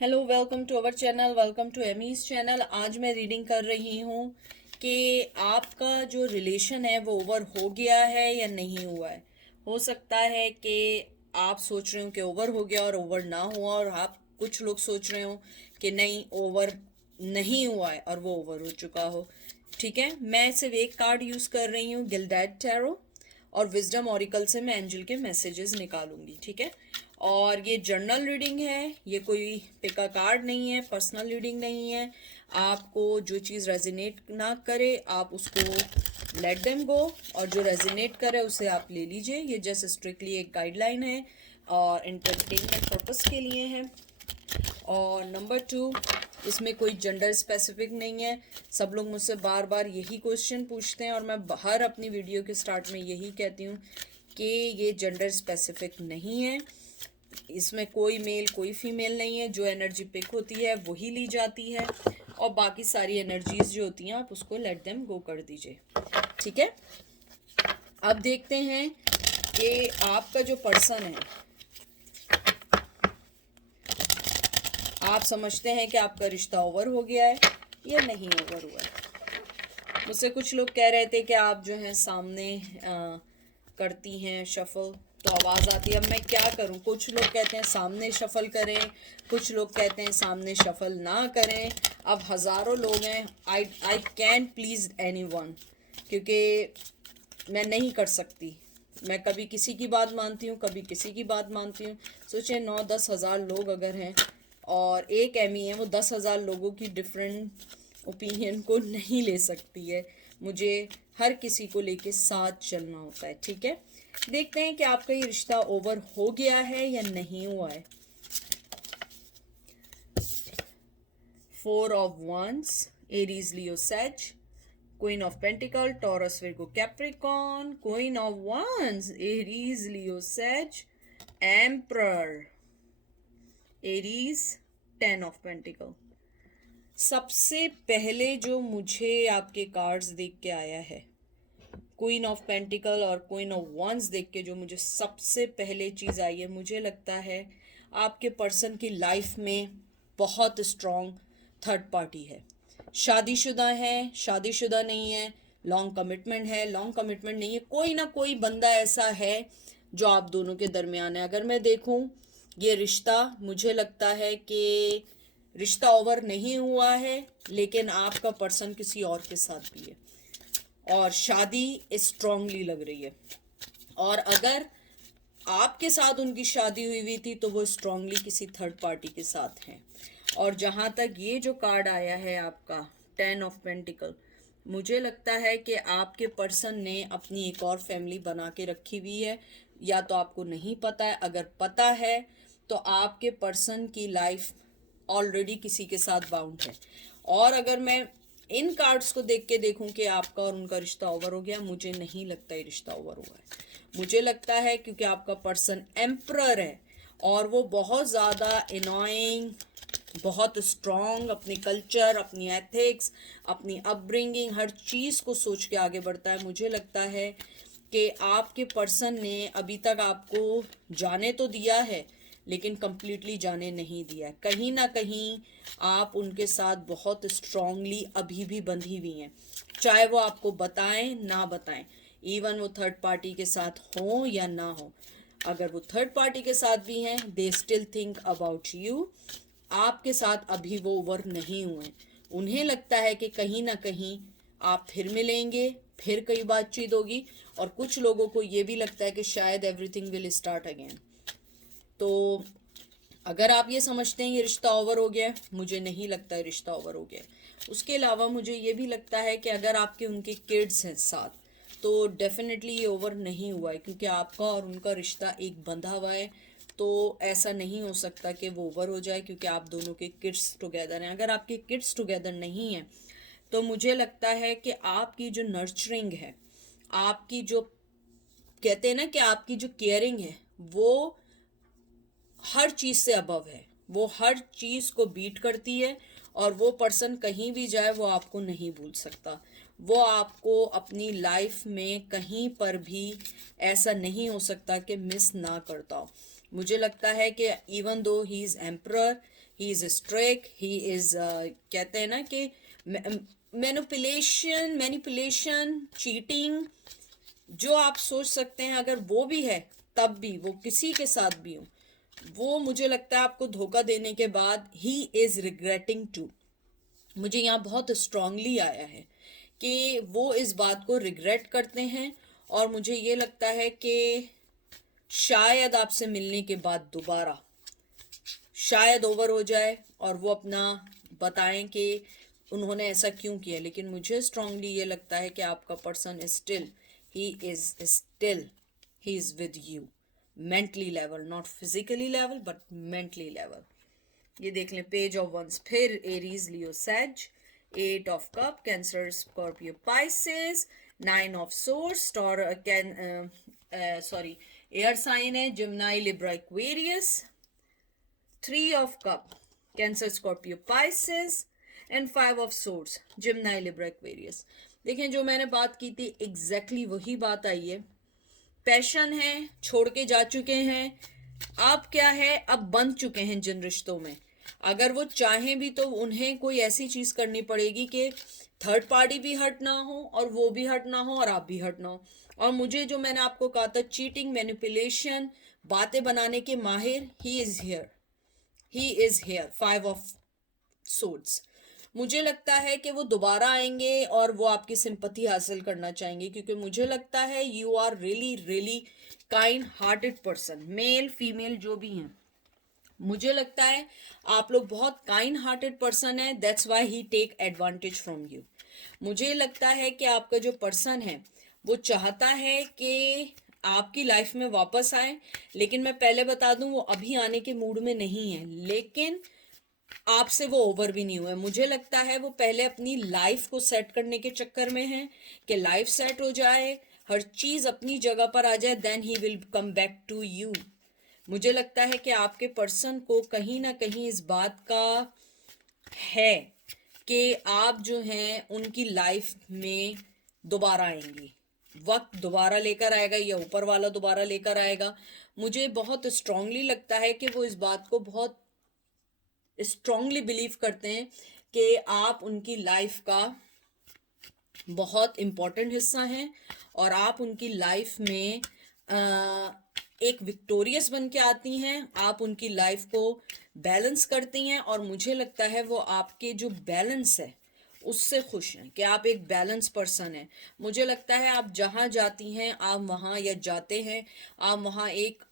Hello, welcome to our channel, welcome to Amy's channel. आज मैं reading कर रही हूँ कि आपका जो रिलेशन है वो ओवर हो गया है या नहीं हुआ है। हो सकता है कि आप सोच रहे हो कि ओवर हो गया और ओवर ना हुआ, और आप कुछ लोग सोच रहे हो कि नहीं, ओवर नहीं हुआ है और वो ओवर हो चुका हो। ठीक है, मैं सिर्फ एक कार्ड यूज़ कर रही हूँ, गिल्डेड टैरो, और विजडम ऑरिकल से मैं एंजल के मैसेजेस निकालूंगी। ठीक है, और ये जर्नल रीडिंग है, ये कोई पिका कार्ड नहीं है, पर्सनल रीडिंग नहीं है। आपको जो चीज़ रेजिनेट ना करे आप उसको लेट देम गो, और जो रेजिनेट करे उसे आप ले लीजिए। ये जस्ट स्ट्रिक्टली एक गाइडलाइन है और एंटरटेनमेंट पर्पस के लिए है। और नंबर 2, इसमें कोई जेंडर स्पेसिफिक नहीं है। सब लोग मुझसे बार बार यही क्वेश्चन पूछते हैं और मैं हर अपनी वीडियो के स्टार्ट में यही कहती हूँ कि ये जेंडर स्पेसिफिक नहीं है। इसमें कोई मेल कोई फीमेल नहीं है। जो एनर्जी पिक होती है वही ली जाती है, और बाकी सारी एनर्जीज जो होती हैं आप उसको लेट देम गो कर दीजिए। ठीक है, अब देखते हैं कि आपका जो पर्सन है, आप समझते हैं कि आपका रिश्ता ओवर हो गया है या नहीं ओवर हुआ है। मुझसे कुछ लोग कह रहे थे कि आप जो हैं सामने करती हैं शफल, तो आवाज़ आती है। अब मैं क्या करूं? कुछ लोग कहते हैं सामने शफल करें, कुछ लोग कहते हैं सामने शफल ना करें। अब हज़ारों लोग हैं, I can please any one, क्योंकि मैं नहीं कर सकती। मैं कभी किसी की बात मानती हूँ, कभी किसी की बात मानती हूँ। सोचिए 9-10 हज़ार लोग अगर हैं और एक एमी है, वो 10,000 लोगों की डिफरेंट ओपिनियन को नहीं ले सकती है। मुझे हर किसी को लेके साथ चलना होता है। ठीक है, देखते हैं कि आपका ये रिश्ता ओवर हो गया है या नहीं हुआ है। 4 of wands, Aries, Leo, Sage, queen of pentacle, Taurus, Virgo, Capricorn, queen of wands, Aries, Leo, Sage, emperor, Aries, 10 of pentacle. सबसे पहले जो मुझे आपके कार्ड्स देख के आया है, क्वीन ऑफ पेंटिकल और क्वीन ऑफ वंस देख के जो मुझे सबसे पहले चीज़ आई है, मुझे लगता है आपके पर्सन की लाइफ में बहुत स्ट्रॉन्ग थर्ड पार्टी है। शादीशुदा है, शादीशुदा नहीं है, लॉन्ग कमिटमेंट है, लॉन्ग कमिटमेंट नहीं है, कोई ना कोई बंदा ऐसा है जो आप दोनों के दरमियान है। अगर मैं देखूं ये रिश्ता, मुझे लगता है कि रिश्ता ओवर नहीं हुआ है, लेकिन आपका पर्सन किसी और के साथ भी है और शादी स्ट्रांगली लग रही है। और अगर आपके साथ उनकी शादी हुई थी तो वो स्ट्रांगली किसी थर्ड पार्टी के साथ हैं। और जहाँ तक ये जो कार्ड आया है आपका 10 ऑफ पेंटिकल, मुझे लगता है कि आपके पर्सन ने अपनी एक और फैमिली बना के रखी हुई है, या तो आपको नहीं पता है। अगर पता है तो आपके पर्सन की लाइफ ऑलरेडी किसी के साथ बाउंड है। और अगर मैं इन कार्ड्स को देख के देखूं कि आपका और उनका रिश्ता ओवर हो गया, मुझे नहीं लगता ये रिश्ता ओवर हुआ है। मुझे लगता है क्योंकि आपका पर्सन एम्परर है और वो बहुत ज़्यादा इनोइंग, बहुत स्ट्रॉन्ग, अपने कल्चर, अपनी एथिक्स, अपनी अपब्रिंगिंग, हर चीज़ को सोच के आगे बढ़ता है। मुझे लगता है कि आपके पर्सन ने अभी तक आपको जाने तो दिया है, लेकिन कंप्लीटली जाने नहीं दिया है। कहीं ना कहीं आप उनके साथ बहुत स्ट्रांगली अभी भी बंधी हुई हैं, चाहे वो आपको बताएं ना बताएं, इवन वो थर्ड पार्टी के साथ हो या ना हो। अगर वो थर्ड पार्टी के साथ भी हैं, they still think about you. आपके साथ अभी वो ओवर नहीं हुए। उन्हें लगता है कि कहीं ना कहीं आप फिर मिलेंगे, फिर कई बातचीत होगी। और कुछ लोगों को ये भी लगता है कि शायद एवरीथिंग विल स्टार्ट अगेन। तो अगर आप ये समझते हैं ये रिश्ता ओवर हो गया है, मुझे नहीं लगता है रिश्ता ओवर हो गया है। उसके अलावा मुझे ये भी लगता है कि अगर आपके उनके किड्स हैं साथ, तो डेफिनेटली ये ओवर नहीं हुआ है, क्योंकि आपका और उनका रिश्ता एक बंधा हुआ है। तो ऐसा नहीं हो सकता कि वो ओवर हो जाए, क्योंकि आप दोनों के किड्स टुगेदर हैं। अगर आपके किड्स टुगेदर नहीं हैं तो मुझे लगता है कि आपकी जो नर्चरिंग है, आपकी जो, कहते हैं ना कि आपकी जो केयरिंग है, वो हर चीज़ से अबव है। वो हर चीज़ को बीट करती है, और वो पर्सन कहीं भी जाए वो आपको नहीं भूल सकता। वो आपको अपनी लाइफ में कहीं पर भी ऐसा नहीं हो सकता कि मिस ना करता हो। मुझे लगता है कि even though he is emperor, he is strict, he is कहते हैं ना कि मैनिपुलेशन, चीटिंग, जो आप सोच सकते हैं अगर वो भी है, तब भी वो किसी के साथ भी हो, वो मुझे लगता है आपको धोखा देने के बाद ही इज रिग्रेटिंग टू। मुझे यहाँ बहुत स्ट्रांगली आया है कि वो इस बात को रिग्रेट करते हैं, और मुझे ये लगता है कि शायद आपसे मिलने के बाद दोबारा शायद ओवर हो जाए और वो अपना बताएं कि उन्होंने ऐसा क्यों किया। लेकिन मुझे स्ट्रांगली ये लगता है कि आपका person is still, he is with you mentally level, not physically level but mentally level. ये देख लें, पेज ऑफ वंस, फिर Aries, Leo, Sag, 8 of cup, Cancer, Scorpio, Pisces, 9 of swords, air sign है, Gemini, Libra, Aquarius, 3 of cup, Cancer, Scorpio, Pisces, and 5 of swords, Gemini, Libra, Aquarius. देखें, जो मैंने बात की थी एग्जैक्टली वही बात आई है। पैशन है, छोड़ के जा चुके हैं, अब क्या है, अब बंध चुके हैं जिन रिश्तों में। अगर वो चाहें भी तो उन्हें कोई ऐसी चीज करनी पड़ेगी कि थर्ड पार्टी भी हर्ट ना हो और वो भी हर्ट ना हो और आप भी हर्ट ना हो। और मुझे जो मैंने आपको कहा था, चीटिंग, मैनिपुलेशन, बातें बनाने के माहिर, he is here 5 of swords. मुझे लगता है कि वो दोबारा आएंगे और वो आपकी सिंपैथी हासिल करना चाहेंगे, क्योंकि मुझे लगता है you are really really kind hearted person, male female जो भी हैं। मुझे लगता है आप लोग बहुत काइंड हार्टेड पर्सन है, that's why he take advantage from you. मुझे लगता है कि आपका जो पर्सन है वो चाहता है कि आपकी लाइफ में वापस आए, लेकिन मैं पहले बता दूं वो अभी आने के मूड में नहीं है, लेकिन आपसे वो ओवर भी नहीं हुआ है। मुझे लगता है वो पहले अपनी लाइफ को सेट करने के चक्कर में है कि लाइफ सेट हो जाए, हर चीज अपनी जगह पर आ जाए, then he will come back to you. मुझे लगता है कि आपके पर्सन को कहीं ना कहीं इस बात का है कि आप जो हैं उनकी लाइफ में दोबारा आएंगी, वक्त दोबारा लेकर आएगा या ऊपर वाला दोबारा लेकर आएगा। मुझे बहुत स्ट्रांगली लगता है कि वो इस बात को बहुत स्ट्रांगली बिलीव करते हैं कि आप उनकी लाइफ का बहुत इम्पोर्टेंट हिस्सा हैं और आप उनकी लाइफ में एक विक्टोरियस बन के आती हैं, आप उनकी लाइफ को बैलेंस करती हैं, और मुझे लगता है वो आपके जो बैलेंस है उससे खुश हैं कि आप एक बैलेंस पर्सन हैं। मुझे लगता है आप जहाँ जाती हैं आप वहाँ, या जाते हैं आप वहाँ, एक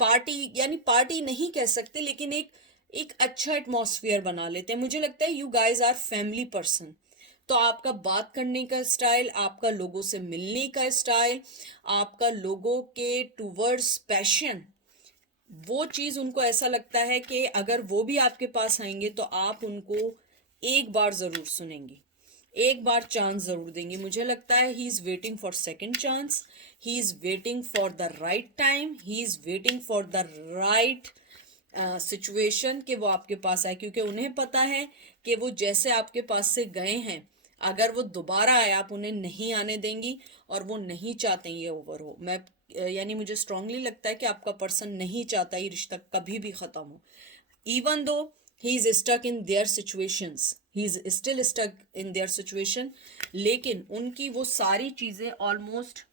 पार्टी, यानी पार्टी नहीं कह सकते, लेकिन एक अच्छा एटमॉस्फेयर बना लेते हैं। मुझे लगता है you guys are family person. तो आपका बात करने का स्टाइल, आपका लोगों से मिलने का स्टाइल, आपका लोगों के टूवर्ड्स पैशन, वो चीज़ उनको ऐसा लगता है कि अगर वो भी आपके पास आएंगे तो आप उनको एक बार ज़रूर सुनेंगी, एक बार चांस ज़रूर देंगी। मुझे लगता है he is waiting for second chance, he is waiting for the right time, he is waiting for the right situation कि वो आपके पास आए, क्योंकि उन्हें पता है कि वो जैसे आपके पास से गए हैं, अगर वो दोबारा आए आप उन्हें नहीं आने देंगी, और वो नहीं चाहते ये ओवर हो। मैं यानी मुझे स्ट्रांगली लगता है कि आपका पर्सन नहीं चाहता ये रिश्ता कभी भी ख़त्म हो, even though he is stuck in their situations, he is still stuck in their situation, लेकिन उनकी वो सारी चीज़ें ऑलमोस्ट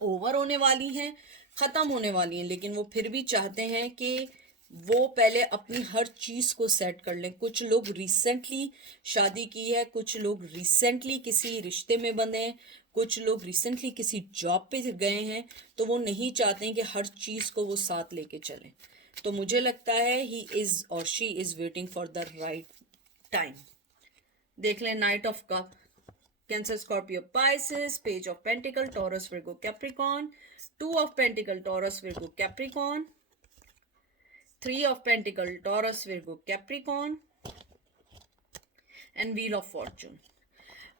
ओवर होने वाली हैं, ख़त्म होने वाली हैं, लेकिन वो फिर भी चाहते हैं कि वो पहले अपनी हर चीज़ को सेट कर लें। कुछ लोग रिसेंटली शादी की है, कुछ लोग रिसेंटली किसी रिश्ते में बंधे हैं, कुछ लोग रिसेंटली किसी जॉब पे गए हैं, तो वो नहीं चाहते हैं कि हर चीज़ को वो साथ लेके चलें। तो मुझे लगता है ही इज़ और she is waiting for the right time. देख लें, night of cup, Cancer, Scorpio, Pisces, Page of Pentacle, Taurus, Virgo, Capricorn, 2 of Pentacle, Taurus, Virgo, Capricorn, 3 of Pentacle, Taurus, Virgo, Capricorn, and Wheel of Fortune.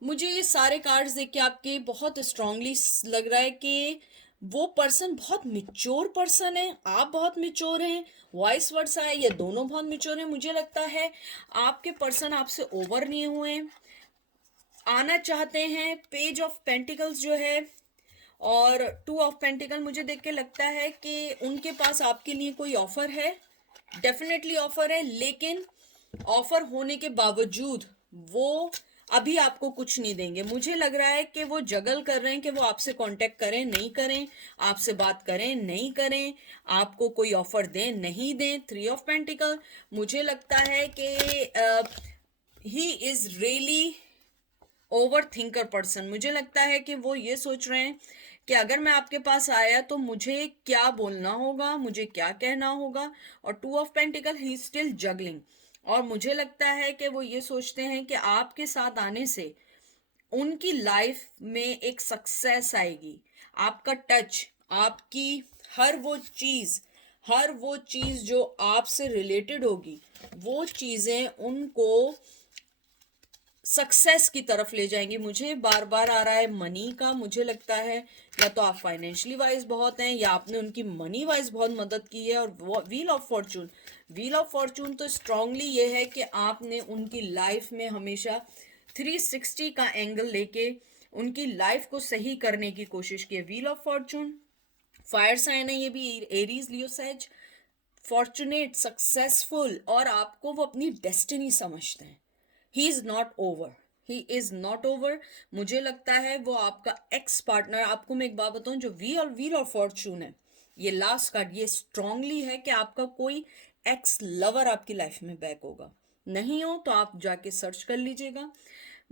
मुझे ये सारे cards देख के आपके बहुत strongly लग रहा है कि वो पर्सन बहुत मिच्योर पर्सन है, आप बहुत मिच्योर हैं, वॉइस वर्सा है, ये दोनों बहुत मिच्योर हैं। मुझे लगता है आपके पर्सन आपसे ओवर नहीं हुए, आना चाहते हैं। पेज ऑफ पेंटिकल्स जो है और 2 ऑफ पेंटिकल, मुझे देख के लगता है कि उनके पास आपके लिए कोई ऑफर है, डेफिनेटली ऑफर है, लेकिन ऑफर होने के बावजूद वो अभी आपको कुछ नहीं देंगे। मुझे लग रहा है कि वो जगल कर रहे हैं कि वो आपसे कांटेक्ट करें नहीं करें, आपसे बात करें नहीं करें, आपको कोई ऑफर दें नहीं दें। 3 ऑफ पेंटिकल, मुझे लगता है कि he is really over thinker person. मुझे लगता है कि वो ये सोच रहे हैं कि अगर मैं आपके पास आया तो मुझे क्या बोलना होगा, मुझे क्या कहना होगा। और 2 of pentacle, he still juggling. और मुझे लगता है कि वो ये सोचते हैं कि आपके साथ आने से उनकी लाइफ में एक सक्सेस आएगी। आपका टच, आपकी हर वो चीज जो आपसे रिलेटेड होगी, वो चीजें उनको सक्सेस की तरफ ले जाएंगी। मुझे बार बार आ रहा है मनी का। मुझे लगता है या तो आप फाइनेंशियली वाइज बहुत हैं, या आपने उनकी मनी वाइज बहुत मदद की है। और व्हील ऑफ फॉर्चून तो स्ट्रांगली ये है कि आपने उनकी लाइफ में हमेशा 360 का एंगल लेके उनकी लाइफ को सही करने की कोशिश की है। Wheel of fortune fire sign है, ये भी Aries Leo Sage, fortunate, successful, और आपको वो अपनी डेस्टिनी समझते हैं। He is not over, he is not over. मुझे लगता है वो आपका एक्स पार्टनर, आपको मैं एक बात बताऊं, जो व्हील और फॉर्चून है, ये लास्ट कार्ड, ये स्ट्रांगली है कि आपका कोई एक्स लवर आपकी लाइफ में बैक होगा। नहीं हो तो आप जाके सर्च कर लीजिएगा।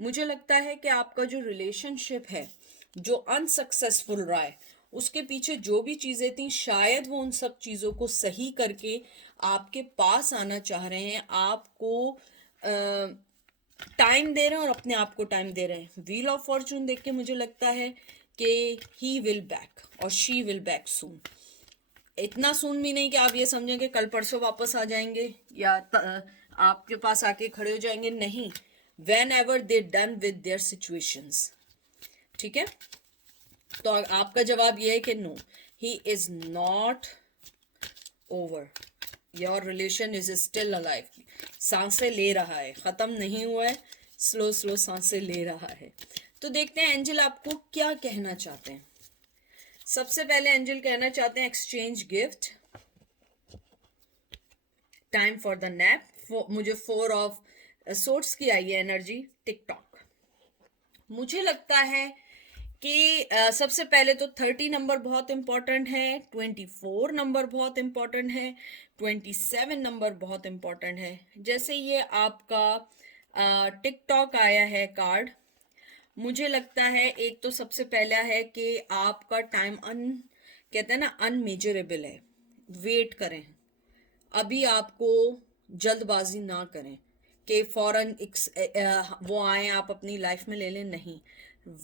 मुझे लगता है कि आपका जो रिलेशनशिप है जो अनसक्सेसफुल रहा है, उसके पीछे जो भी चीजें थी, शायद वो उन सब चीजों को सही करके आपके पास आना चाह रहे हैं, आपको टाइम दे रहे हैं और अपने आप को टाइम दे रहे हैं। व्हील ऑफ फॉर्चून देख के मुझे लगता है कि ही विल बैक और शी विल बैक सून। इतना सून भी नहीं कि आप ये समझें कि कल परसों वापस आ जाएंगे या आपके पास आके खड़े हो जाएंगे, नहीं। Whenever they done with their situations, ठीक है। तो आपका जवाब ये है कि no, he is not over, your relation is still alive. सांसें ले रहा है, खत्म नहीं हुआ है, स्लो स्लो सांसें ले रहा है। तो देखते हैं एंजल आपको क्या कहना चाहते हैं। सबसे पहले एंजल कहना चाहते हैं exchange gift, time for the nap. मुझे 4 ऑफ सोर्ट्स की आई है एनर्जी, टिकटॉक। मुझे लगता है कि सबसे पहले तो 30 नंबर बहुत इंपॉर्टेंट है, 24 नंबर बहुत इंपॉर्टेंट है, 27 नंबर बहुत इंपॉर्टेंट है। जैसे ये आपका टिकटॉक आया है कार्ड, मुझे लगता है एक तो सबसे पहला है कि आपका टाइम कहते हैं ना, अनमेजरेबल है। वेट करें, अभी आपको जल्दबाजी ना करें कि फौरन वो आए आप अपनी लाइफ में ले लें, नहीं।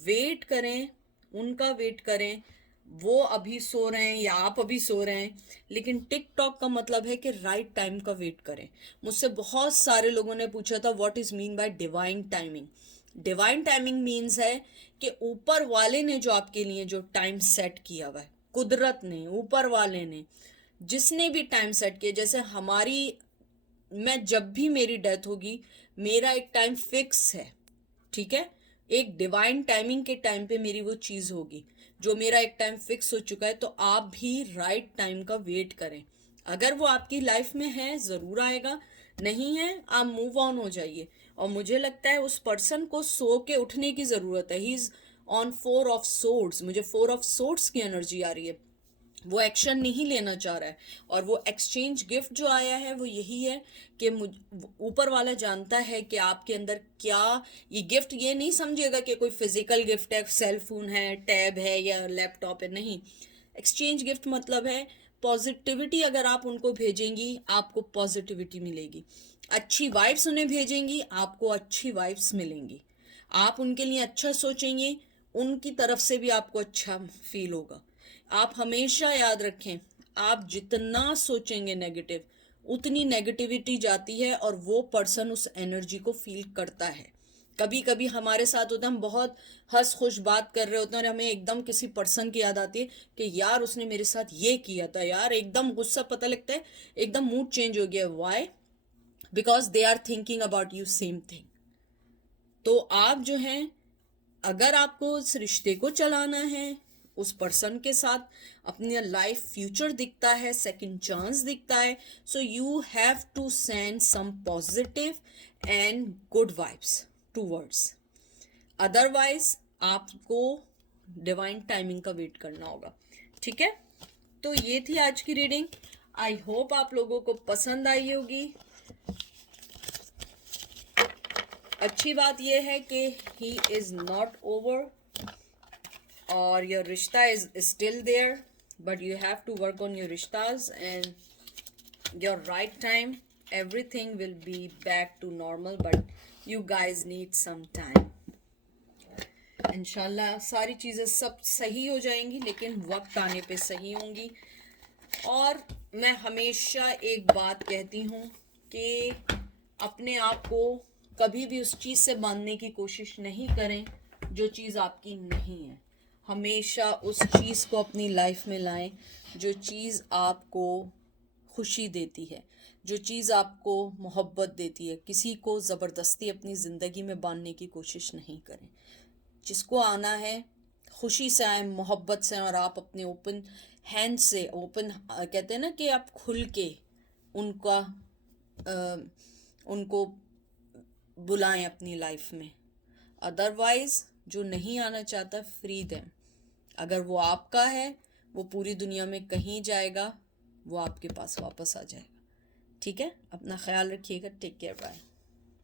वेट करें, उनका वेट करें। वो अभी सो रहे हैं या आप अभी सो रहे हैं, लेकिन टिकटॉक का मतलब है कि राइट टाइम का वेट करें। मुझसे बहुत सारे लोगों ने पूछा था what is mean by divine timing. Divine timing means है कि ऊपर वाले ने जो आपके लिए जो टाइम सेट किया हुआ है, कुदरत ने, ऊपर वाले ने जिसने भी टाइम सेट किया, जैसे मैं जब भी मेरी डेथ होगी, मेरा एक टाइम फिक्स है, ठीक है। एक डिवाइन टाइमिंग के टाइम पे मेरी वो चीज होगी, जो मेरा एक टाइम फिक्स हो चुका है। तो आप भी राइट टाइम का वेट करें। अगर वो आपकी लाइफ में है जरूर आएगा, नहीं है आप मूव ऑन हो जाइए। और मुझे लगता है उस पर्सन को सो के उठने की जरूरत है। He is on 4 of swords, मुझे 4 ऑफ सोर्ड्स की एनर्जी आ रही है। वो एक्शन नहीं लेना चाह रहा है। और वो एक्सचेंज गिफ्ट जो आया है वो यही है कि ऊपर वाला जानता है कि आपके अंदर क्या, ये गिफ्ट ये नहीं समझिएगा कि कोई फिजिकल गिफ्ट है, सेल फोन है, टैब है या लैपटॉप है, नहीं। एक्सचेंज गिफ्ट मतलब है पॉजिटिविटी। अगर आप उनको भेजेंगी आपको पॉजिटिविटी मिलेगी, अच्छी वाइब्स उन्हें भेजेंगी आपको अच्छी वाइब्स मिलेंगी, आप उनके लिए अच्छा सोचेंगे उनकी तरफ से भी आपको अच्छा फील होगा। आप हमेशा याद रखें, आप जितना सोचेंगे नेगेटिव, उतनी नेगेटिविटी जाती है और वो पर्सन उस एनर्जी को फील करता है। कभी कभी हमारे साथ होता है, हम बहुत हंस खुश बात कर रहे होते हैं और हमें एकदम किसी पर्सन की याद आती है कि यार उसने मेरे साथ ये किया था, यार एकदम गुस्सा, पता लगता है एकदम मूड चेंज हो गया। Why? Because they are thinking about you same thing. तो आप जो हैं, अगर आपको उस रिश्ते को चलाना है, उस पर्सन के साथ, अपनी लाइफ फ्यूचर दिखता है, सेकंड चांस दिखता है. So you have to send some positive and good vibes towards. Otherwise आपको डिवाइन टाइमिंग का वेट करना होगा. ठीक है, तो ये थी आज की रीडिंग. आई होप आप लोगों को पसंद आई होगी. अच्छी बात यह है कि ही इज नॉट ओवर और योर रिश्ता is still there, but you have to work on your रिश्ताज and your right time everything will be back to normal, but you guys need some time. इंशाल्लाह सारी चीज़ें सब सही हो जाएंगी, लेकिन वक्त आने पे सही होंगी. और मैं हमेशा एक बात कहती हूँ कि अपने आप को कभी भी उस चीज़ से बांधने की कोशिश नहीं करें जो चीज़ आपकी नहीं है. हमेशा उस चीज़ को अपनी लाइफ में लाएं जो चीज़ आपको खुशी देती है, जो चीज़ आपको मोहब्बत देती है. किसी को ज़बरदस्ती अपनी ज़िंदगी में बांधने की कोशिश नहीं करें. जिसको आना है खुशी से आए, मोहब्बत से, और आप अपने ओपन हैंड से, ओपन कहते हैं ना कि आप खुल के उनको बुलाएं अपनी लाइफ में. अदरवाइज जो नहीं आना चाहता, फ्री देम. अगर वो आपका है, वो पूरी दुनिया में कहीं जाएगा, वो आपके पास वापस आ जाएगा. ठीक है, अपना ख्याल रखिएगा. Take care, bye.